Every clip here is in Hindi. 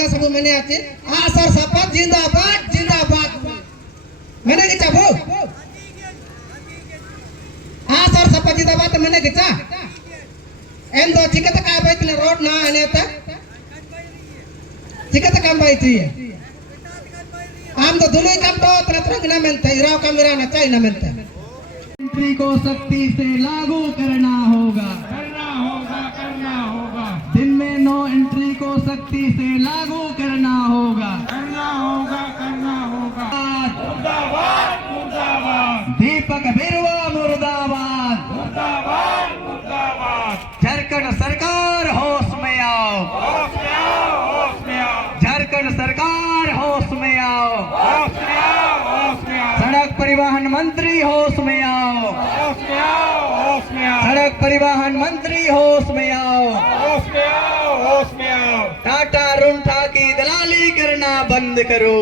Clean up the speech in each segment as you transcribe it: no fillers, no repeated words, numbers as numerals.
karena sebelum ini aja asar sapat जिंदाबाद जिंदाबाद mana kita bu asar sapat जिंदाबाद mana kita endo jika tak kabai itu road na ini ta jika tak kabai itu ya am तो दोनों ही काम तो तरह ना मिलता इराव का मेरा ना चाहिए ना मिलता एंट्री को सख्ती से लागू करना होगा दिन में नो एंट्री को सख्ती से लागू करना होगा मुर्दाबाद मुर्दाबाद दीपक बिरुवा मुर्दाबाद झारखंड सरकार होश में आओ झारखंड सरकार होश में आओ सड़क परिवहन मंत्री होश में आओ सड़क परिवहन मंत्री होश में आओ टाटा रुंठा की दलाली करना बंद करो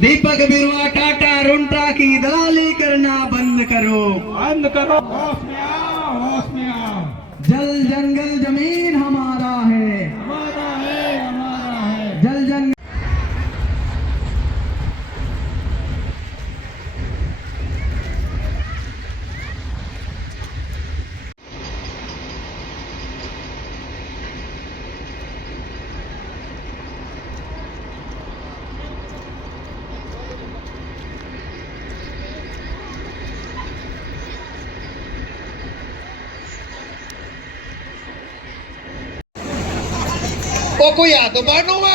दीपक बिरुवा टाटा रुंठा की दलाली करना बंद करो होश में आओ जल जंगल जमीन हमारा है जल जंगल कोई याद बानुवा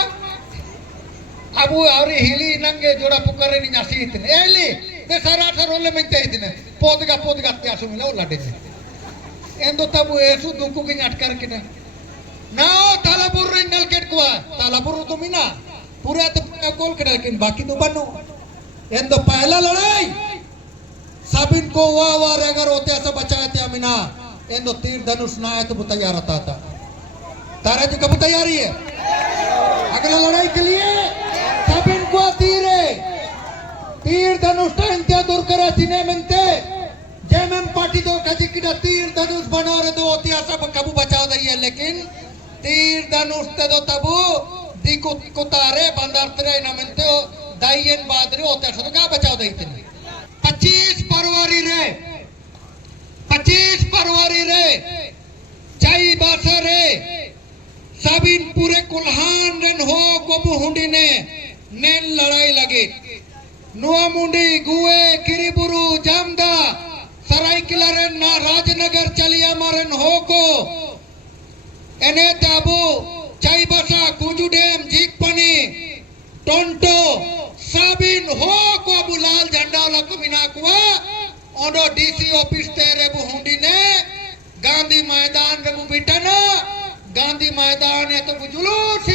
अब आवरी हिली नंगे जोड़ा पुकारे नि नासी इतने एली ते सारा रोले में इतने पोदगा त्यासु मिला उलाडे एंदो तबु एसु दुकु की नाटकर किने नाओ तालापुर रिंगल केट कुआ तालापुर तो मिना पूरा तो गोल कर लेकिन बाकी तो बनो एंदो पहला लड़ाई साबिन को वाह अगर होते ऐसा बचाया था मिना एंदो तीर धनुष ना है तो तैयार रहता था तारा जी कब तैयारी है अगला लड़ाई के लिए सब इनको तीर धनुष इंत्या दूर करा जिने मनते जेएमएम पार्टी दो कजी किड़ा तीर धनुष बना रहे दो होती सब कबू बचाव दई है लेकिन तीर धनुष ते दो तबू दिको को तारे बंदर तेरे न मनते हो दाईयन बादरी होते सब का बचाव दई थे 25 फरवरी रे चाई बासा रे साबिन पूरे कुल्हान रन हो गोबू हुंडी ने नेन लड़ाई लगे नुआ मुंडी गुए किरीबुरु जामदा सरायकिला रन ना राजनगर चलिया मारन हो को एने ताबू चाईबासा कुजू डैम झीकपनी टोंटो साबिन हो को अबू लाल झंडा लको मिना कुआ ओडो डीसी ऑफिस तेरे बु हुंडी ने गांधी मैदान रबु बिटना गांधी मैदान है तो जुलूस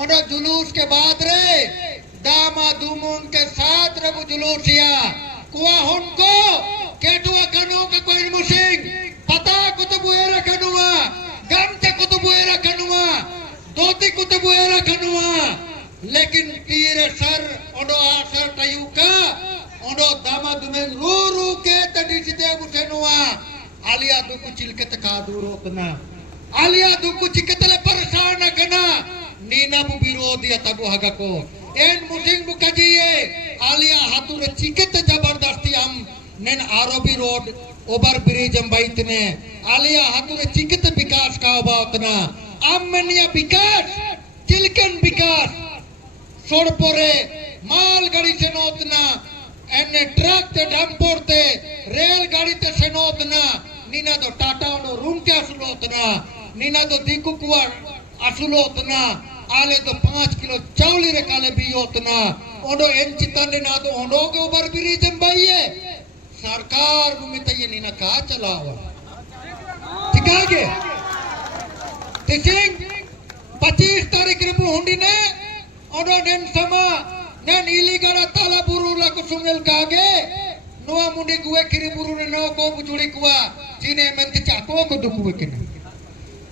और जुलूस के बाद रे दामा दुमुन के साथ रबु जुलूस कुआ हुनको केटुआ कनु का कोई मुसिंग पता को तो बुएरा कनुआ गमते को तो बुएरा कनुआ दोती को तो बुएरा कनुआ लेकिन तीरे सर ओडो आसर टयुका ओडो दामा दुमेन रू के तडिसिते बुसेनुआ आलिया दुकु चिलके तका दूरोतना आलिया दुकु चिकतले परेशान कना नीना बु विरोधी तबु हगको एन मुसिंग बुकजीए आलिया हातुरे चिकत जबरदस्ती हम नेन आरबी रोड ओवर ब्रिज हम बाइतने आलिया हातुरे चिकत विकास का बातना अमनिया विकास चिलकन विकास सोड़पोरे माल गाड़ी से नोतना एने ट्रक ते डंपोर ते रेल गाड़ी ते से नोतना नीना तो टाटा नो रूम के असुलोतना नीना तो दिकु कुआ असुलोतना आले तो 5 किलो चावली रे काले भी होतना ओडो एन चिताने ना तो ओडो के ऊपर भी रीजन भाई है सरकार में तो ये नीना का चलावा ठीक है के तिसिंग 25 तारीख रे हुंडी ने ओडो नेन समा नेन इलीगल ताला बुरु ला को सुंगल कागे नोआ मुंडी गुए किरी बुरु ने नो को बुजुड़ी कुआ चीने मंत चाको को दुकुए के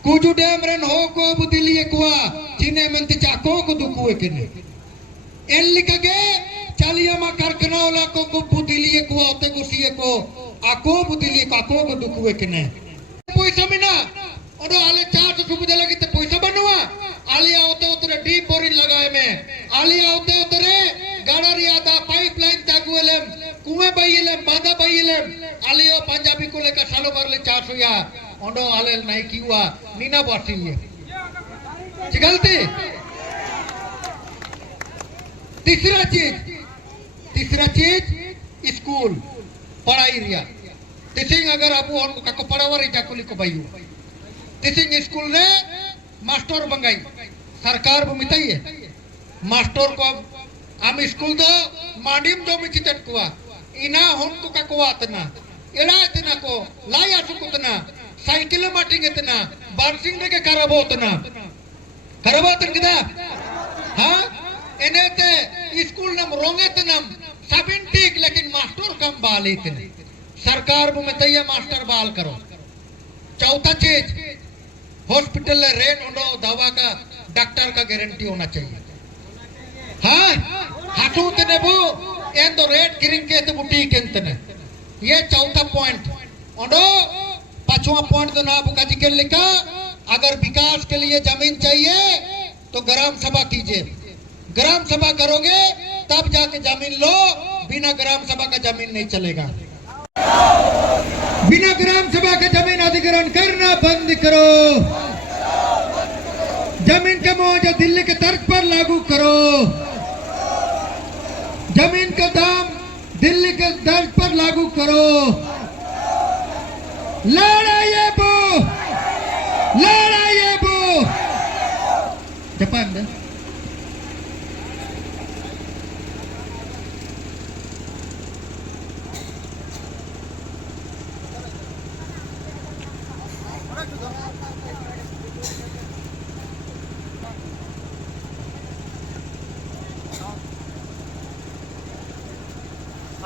कुजू डैम रन हो को बुदिलिए कुआ चीने मंत चाको को दुकुए के एल्ली कगे चालिया मा कारखाना वाला को बुदिलिए कुआ होते को सीए को आको बुदिलिए को दुकुए के पैसा मिना ओडो आले 400 सुबुदे लगी ते पैसा बनवा आलिया होते उतरे गाड़ी आदा पाइपलाइन तागुएलेम कुएं बाइलेम बांधा बाइलेम आलियो पंजाबी को लेकर सालों भर ले 400 या ओंडो आले नहीं किया नीना बासी ये चिकलती तीसरा चीज स्कूल पढ़ाई रिया तिसिंग अगर आपू उनको kako पढ़ावारी जाकुली को बायु तिसिंग स्कूल रे मास्टर बंगाई सरकार बमिताई है मास्टर को आम स्कूल दो माडिम दो मिचितट कुआ इना उनको kako आतना एड़ा इतना को लाया सुकुतना साइकिल माटिंग इतना बारसिंग के करबोतना करबोतन किदा हाँ इन्हें ते स्कूल नम रोंगे तनम साबिन ठीक लेकिन मास्टर कम बाली थे सरकार में तैयार मास्टर बाल करो चौथा चीज हॉस्पिटल में रेन उन्नो दवा का डॉक्टर का गारंटी होना चाहिए हाँ हाथों तने वो एन तो रेट किरिंग के तो बुटी केंतने ये चौथा पॉइंट उन्नो पांचवा पॉइंट तो ना बुका जी के लिखा अगर विकास के लिए जमीन चाहिए तो ग्राम सभा कीजिए ग्राम सभा करोगे तब जाके जमीन लो बिना ग्राम सभा का जमीन नहीं चलेगा बिना ग्राम सभा के जमीन अधिग्रहण करना बंद करो जमीन के मुआवजा दिल्ली के तर्क पर लागू करो जमीन का दाम दिल्ली के तर्क पर लागू करो लड़ाई बो जापान में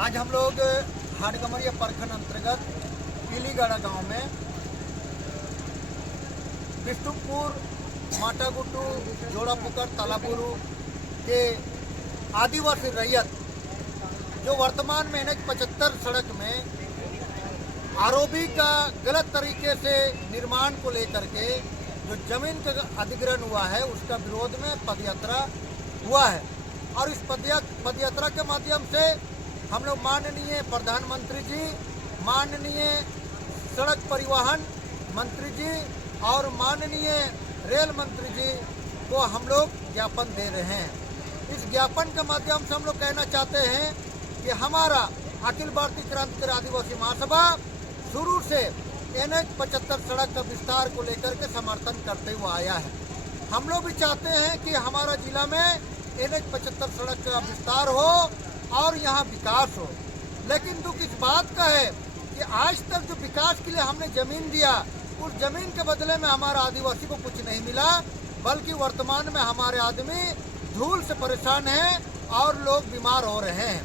आज हम लोग हाटकमरिया प्रखंड अंतर्गत पीलीगढ़ा गांव में बिष्टुपुर माटागुट्टू जोड़ापुकर तालापुरू के आदिवासी रैयत जो वर्तमान में NH-75 सड़क में आरओबी का गलत तरीके से निर्माण को लेकर के जो जमीन का अधिग्रहण हुआ है उसका विरोध में पदयात्रा हुआ है और इस पदयात्रा के माध्यम से हम लोग माननीय प्रधानमंत्री जी, माननीय सड़क परिवहन मंत्री जी और माननीय रेल मंत्री जी को हम लोग ज्ञापन दे रहे हैं। इस ज्ञापन के माध्यम से हम लोग कहना चाहते हैं कि हमारा अखिल भारतीय क्रांतिकारी आदिवासी महासभा शुरू से NH-75 सड़क का विस्तार को लेकर के समर्थन करते हुए आया है। हम लोग भी चाहते हैं कि हमारा जिला में NH-75 सड़क का विस्तार हो और यहाँ विकास हो, लेकिन दुख इस बात का है कि आज तक जो विकास के लिए हमने जमीन दिया उस जमीन के बदले में हमारा आदिवासी को कुछ नहीं मिला, बल्कि वर्तमान में हमारे आदमी धूल से परेशान हैं और लोग बीमार हो रहे हैं।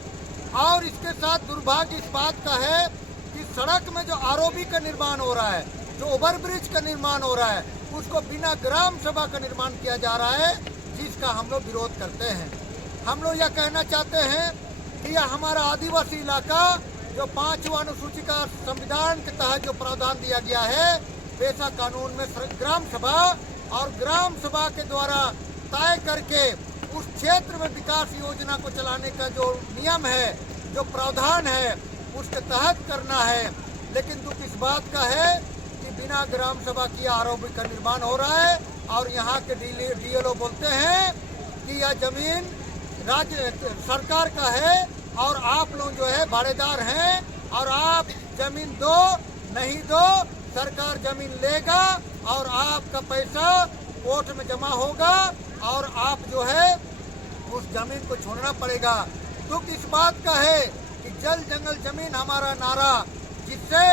और इसके साथ दुर्भाग्य इस बात का है कि सड़क में जो आरओबी का निर्माण हो रहा है, जो ओवरब्रिज का निर्माण हो रहा है, उसको बिना ग्राम सभा का निर्माण किया जा रहा है, जिसका हम लोग विरोध करते हैं। हम लोग यह कहना चाहते हैं कि यह हमारा आदिवासी इलाका जो 5वां अनुसूची का संविधान के तहत जो प्रावधान दिया गया है पेशा कानून में ग्राम सभा और ग्राम सभा के द्वारा तय करके उस क्षेत्र में विकास योजना को चलाने का जो नियम है, जो प्रावधान है, उसके तहत करना है। लेकिन दुख इस बात का है कि बिना ग्राम सभा की आरओबी का निर्माण हो रहा है और यहाँ के डीएलओ बोलते हैं कि यह जमीन राज्य सरकार का है और आप लोग जो है भाड़ेदार हैं और आप जमीन दो नहीं दो, सरकार जमीन लेगा और आपका पैसा कोर्ट में जमा होगा और आप जो है उस जमीन को छोड़ना पड़ेगा। दुख इस बात का है कि जल जंगल जमीन हमारा नारा, जिससे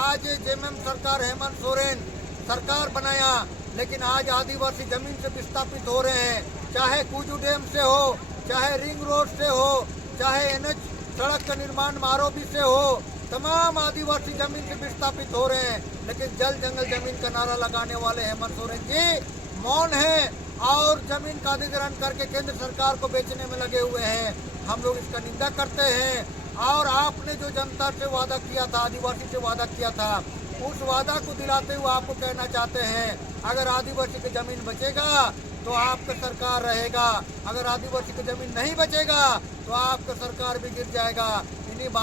आज जेएमएम सरकार हेमंत सोरेन सरकार बनाया, लेकिन आज आदिवासी जमीन से विस्थापित हो रहे हैं, चाहे कुजू डैम से हो, चाहे रिंग रोड से हो, चाहे NH सड़क का निर्माण आरओबी से हो, तमाम आदिवासी जमीन से विस्थापित हो रहे हैं। लेकिन जल जंगल जमीन का नारा लगाने वाले हेमंत सोरेन जी मौन हैं और जमीन का अधिग्रहण करके केंद्र सरकार को बेचने में लगे हुए हैं। हम लोग इसका निंदा करते हैं और आपने जो जनता से वादा किया था, आदिवासी से वादा किया था, उस वादा को दिलाते हुए आपको कहना चाहते हैं, अगर आदिवासी की जमीन बचेगा तो आपका सरकार रहेगा, अगर आदिवासी की जमीन नहीं बचेगा तो आपका सरकार भी गिर जाएगा। इन्हीं बात